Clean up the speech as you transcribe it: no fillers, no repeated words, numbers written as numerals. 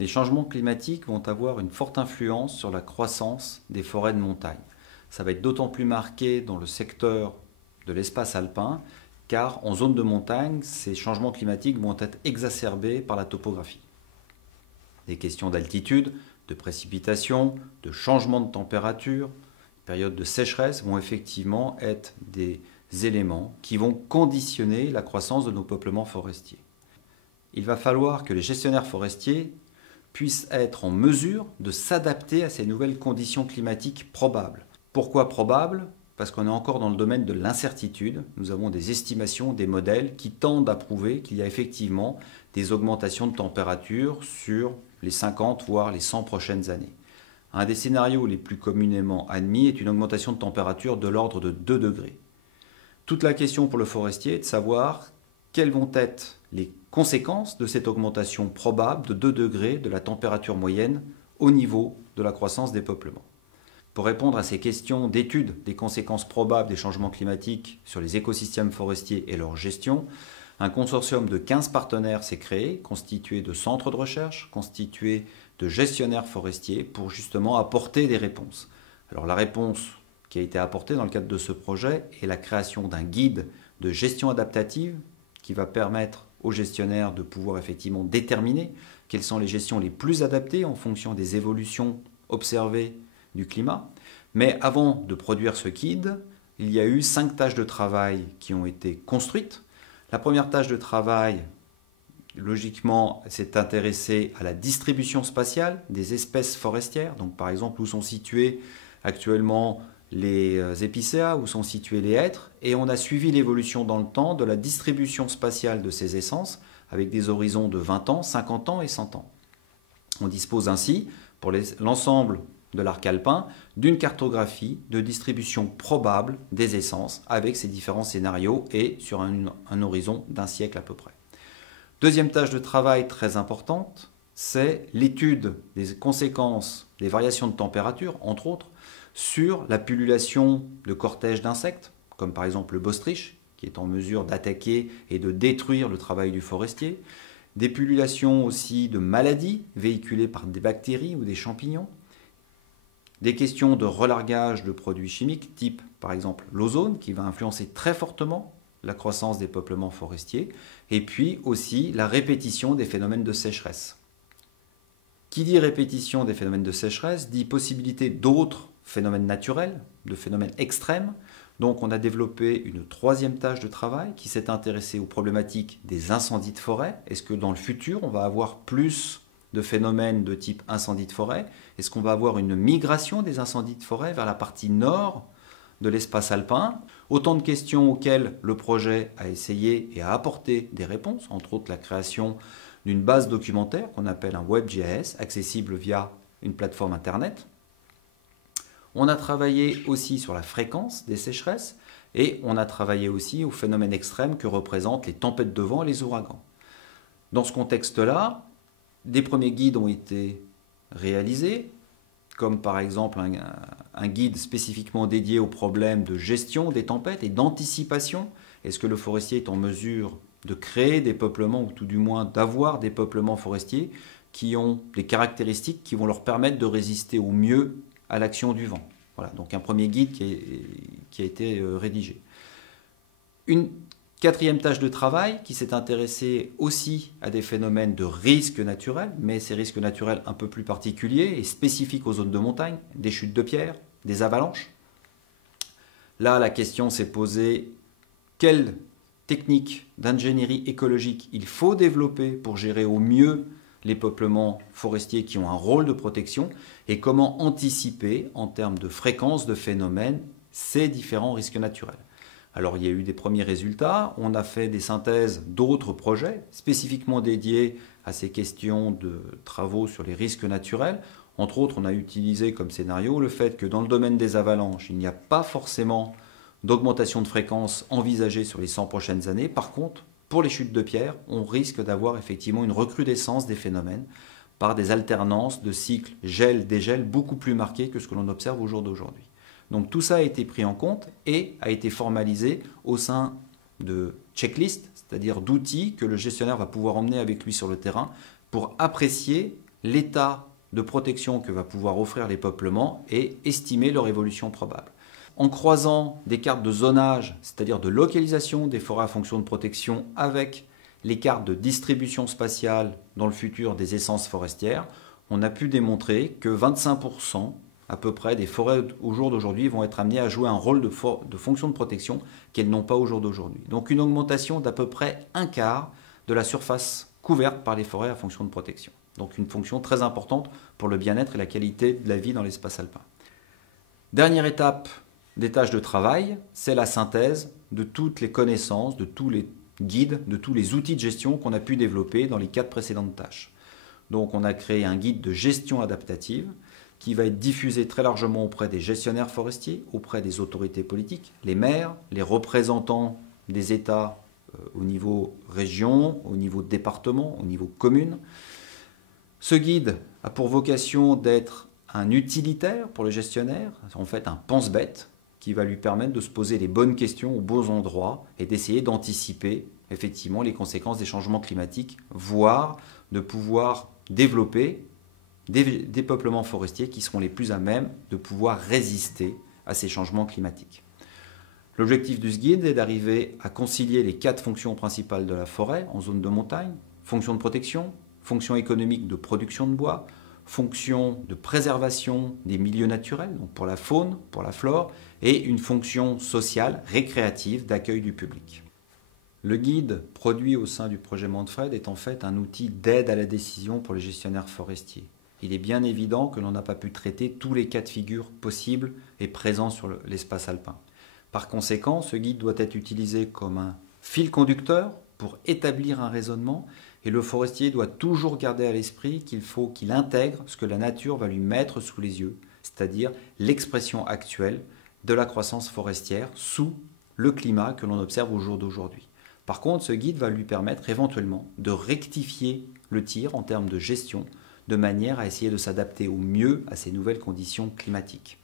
Les changements climatiques vont avoir une forte influence sur la croissance des forêts de montagne. Ça va être d'autant plus marqué dans le secteur de l'espace alpin, car en zone de montagne, ces changements climatiques vont être exacerbés par la topographie. Des questions d'altitude, de précipitation, de changement de température, périodes de sécheresse vont effectivement être des éléments qui vont conditionner la croissance de nos peuplements forestiers. Il va falloir que les gestionnaires forestiers puissent être en mesure de s'adapter à ces nouvelles conditions climatiques probables. Pourquoi probables ? Parce qu'on est encore dans le domaine de l'incertitude. Nous avons des estimations, des modèles qui tendent à prouver qu'il y a effectivement des augmentations de température sur les 50 voire les 100 prochaines années. Un des scénarios les plus communément admis est une augmentation de température de l'ordre de 2 degrés. Toute la question pour le forestier est de savoir quelles vont être les conséquences de cette augmentation probable de 2 degrés de la température moyenne au niveau de la croissance des peuplements. Pour répondre à ces questions d'étude des conséquences probables des changements climatiques sur les écosystèmes forestiers et leur gestion, un consortium de 15 partenaires s'est créé, constitué de centres de recherche, constitué de gestionnaires forestiers pour justement apporter des réponses. Alors la réponse qui a été apportée dans le cadre de ce projet est la création d'un guide de gestion adaptative qui va permettre aux gestionnaires de pouvoir effectivement déterminer quelles sont les gestions les plus adaptées en fonction des évolutions observées du climat. Mais avant de produire ce guide, il y a eu 5 tâches de travail qui ont été construites. La première tâche de travail, logiquement, s'est intéressée à la distribution spatiale des espèces forestières. Donc par exemple, où sont situées actuellement les épicéas, où sont situés les hêtres, et on a suivi l'évolution dans le temps de la distribution spatiale de ces essences avec des horizons de 20 ans, 50 ans et 100 ans. On dispose ainsi, pour l'ensemble de l'arc alpin, d'une cartographie de distribution probable des essences avec ces différents scénarios et sur un horizon d'un siècle à peu près. Deuxième tâche de travail très importante, c'est l'étude des conséquences des variations de température, entre autres, sur la pullulation de cortèges d'insectes, comme par exemple le bostridge, qui est en mesure d'attaquer et de détruire le travail du forestier, des pullulations aussi de maladies véhiculées par des bactéries ou des champignons, des questions de relargage de produits chimiques, type par exemple l'ozone, qui va influencer très fortement la croissance des peuplements forestiers, et puis aussi la répétition des phénomènes de sécheresse. Qui dit répétition des phénomènes de sécheresse dit possibilité d'autres phénomènes naturels, de phénomènes extrêmes. Donc on a développé une troisième tâche de travail qui s'est intéressée aux problématiques des incendies de forêt. Est-ce que dans le futur, on va avoir plus de phénomènes de type incendie de forêt? Est-ce qu'on va avoir une migration des incendies de forêt vers la partie nord de l'espace alpin? Autant de questions auxquelles le projet a essayé et a apporté des réponses, entre autres la création d'une base documentaire qu'on appelle un WebGIS, accessible via une plateforme internet. On a travaillé aussi sur la fréquence des sécheresses et on a travaillé aussi aux phénomènes extrêmes que représentent les tempêtes de vent et les ouragans. Dans ce contexte-là, des premiers guides ont été réalisés, comme par exemple un guide spécifiquement dédié aux problèmes de gestion des tempêtes et d'anticipation. Est-ce que le forestier est en mesure de créer des peuplements, ou tout du moins d'avoir des peuplements forestiers qui ont des caractéristiques qui vont leur permettre de résister au mieux à l'action du vent. Voilà, donc un premier guide qui a été rédigé. Une quatrième tâche de travail qui s'est intéressée aussi à des phénomènes de risques naturels, mais ces risques naturels un peu plus particuliers et spécifiques aux zones de montagne, des chutes de pierres, des avalanches. Là, la question s'est posée, quelle technique d'ingénierie écologique il faut développer pour gérer au mieux les peuplements forestiers qui ont un rôle de protection et comment anticiper en termes de fréquence de phénomènes ces différents risques naturels. Alors il y a eu des premiers résultats, on a fait des synthèses d'autres projets spécifiquement dédiés à ces questions de travaux sur les risques naturels. Entre autres, on a utilisé comme scénario le fait que dans le domaine des avalanches, il n'y a pas forcément d'augmentation de fréquence envisagée sur les 100 prochaines années. Par contre, pour les chutes de pierre, on risque d'avoir effectivement une recrudescence des phénomènes par des alternances de cycles gel-dégel beaucoup plus marqués que ce que l'on observe au jour d'aujourd'hui. Donc tout ça a été pris en compte et a été formalisé au sein de checklists, c'est-à-dire d'outils que le gestionnaire va pouvoir emmener avec lui sur le terrain pour apprécier l'état de protection que va pouvoir offrir les peuplements et estimer leur évolution probable. En croisant des cartes de zonage, c'est-à-dire de localisation des forêts à fonction de protection avec les cartes de distribution spatiale dans le futur des essences forestières, on a pu démontrer que 25% à peu près des forêts au jour d'aujourd'hui vont être amenées à jouer un rôle de fonction de protection qu'elles n'ont pas au jour d'aujourd'hui. Donc une augmentation d'à peu près un quart de la surface couverte par les forêts à fonction de protection. Donc une fonction très importante pour le bien-être et la qualité de la vie dans l'espace alpin. Dernière étape des tâches de travail, c'est la synthèse de toutes les connaissances, de tous les guides, de tous les outils de gestion qu'on a pu développer dans les 4 précédentes tâches. Donc on a créé un guide de gestion adaptative qui va être diffusé très largement auprès des gestionnaires forestiers, auprès des autorités politiques, les maires, les représentants des États au niveau région, au niveau département, au niveau commune. Ce guide a pour vocation d'être un utilitaire pour le gestionnaire, en fait un pense-bête, qui va lui permettre de se poser les bonnes questions aux bons endroits et d'essayer d'anticiper effectivement les conséquences des changements climatiques, voire de pouvoir développer des peuplements forestiers qui seront les plus à même de pouvoir résister à ces changements climatiques. L'objectif de ce guide est d'arriver à concilier les 4 fonctions principales de la forêt en zone de montagne: fonction de protection, fonction économique de production de bois, fonction de préservation des milieux naturels, donc pour la faune, pour la flore, et une fonction sociale, récréative, d'accueil du public. Le guide produit au sein du projet Manfred est en fait un outil d'aide à la décision pour les gestionnaires forestiers. Il est bien évident que l'on n'a pas pu traiter tous les cas de figure possibles et présents sur l'espace alpin. Par conséquent, ce guide doit être utilisé comme un fil conducteur pour établir un raisonnement, et le forestier doit toujours garder à l'esprit qu'il faut qu'il intègre ce que la nature va lui mettre sous les yeux, c'est-à-dire l'expression actuelle de la croissance forestière sous le climat que l'on observe au jour d'aujourd'hui. Par contre, ce guide va lui permettre éventuellement de rectifier le tir en termes de gestion, de manière à essayer de s'adapter au mieux à ces nouvelles conditions climatiques.